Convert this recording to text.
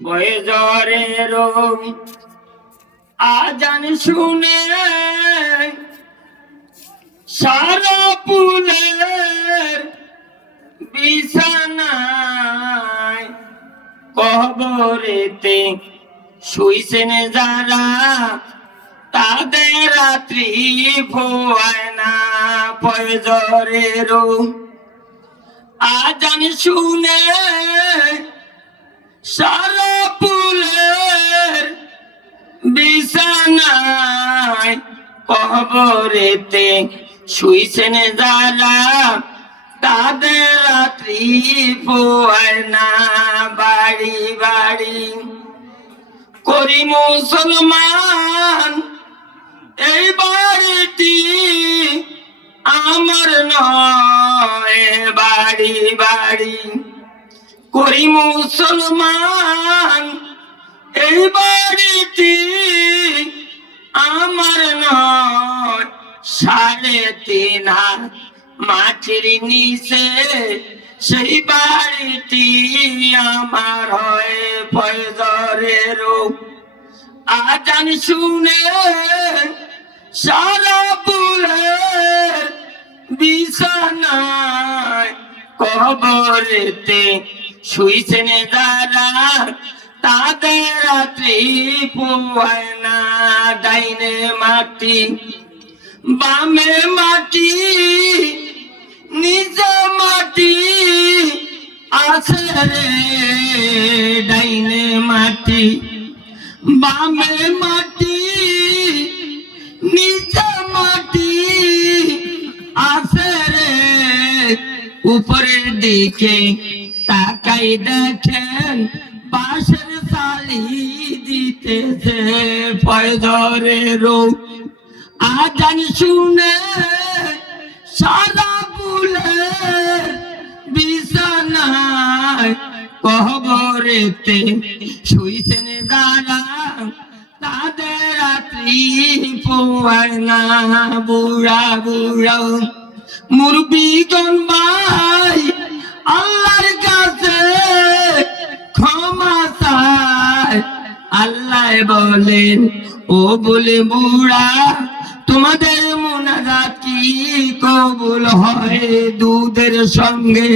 বয়জরের আজান শুনে সারা পুলের বিছানায় কবরেতে শুইছেন যারা তাদের রাত্রি ভোয়ায় না। ফজরের আজান শুনে সারা পুলের বিছানায় কবরেতে শুইছেন যারা তাদের রাত্রি ভোয়ায় না। বাড়ি বাড়ি করি মুসলমান, এই বাড়িটি আমার নয়। বাড়ি বাড়ি করি মুসলমান, এই বাড়িটি আমার নয়। 3.5 হাত মাটির নিচে সেই বাড়িটি আমার হয়। ফজরের আজান শুনে সারা পুলের বিছানায় কবরেতে শুইছেন যারা তাদের রাত্রি পোয়ায় না। ডাইনে মাটি বামে মাটি নিচে মাটি আছে রে। ডাইনে মাটি বামে মাটি নিচে মাটি আছে রে। উপরের দিকে তাকাই দেখেন বাঁশের সালি দিতেছে। ফজরের আজান শুনে সারা পুলের বিছানায় কবরেতে শুইছেন যারা তাদের রাত্রি পোয়ায় না। বুড়া বুড়া মুরব্বিগণ ভাই আল্লাহর কাছে ক্ষমা চায়। আল্লাহ বলেন, ও বলে বুড়া তোমাদের মুনাজাত কি কবুল হয় দুধের সঙ্গে?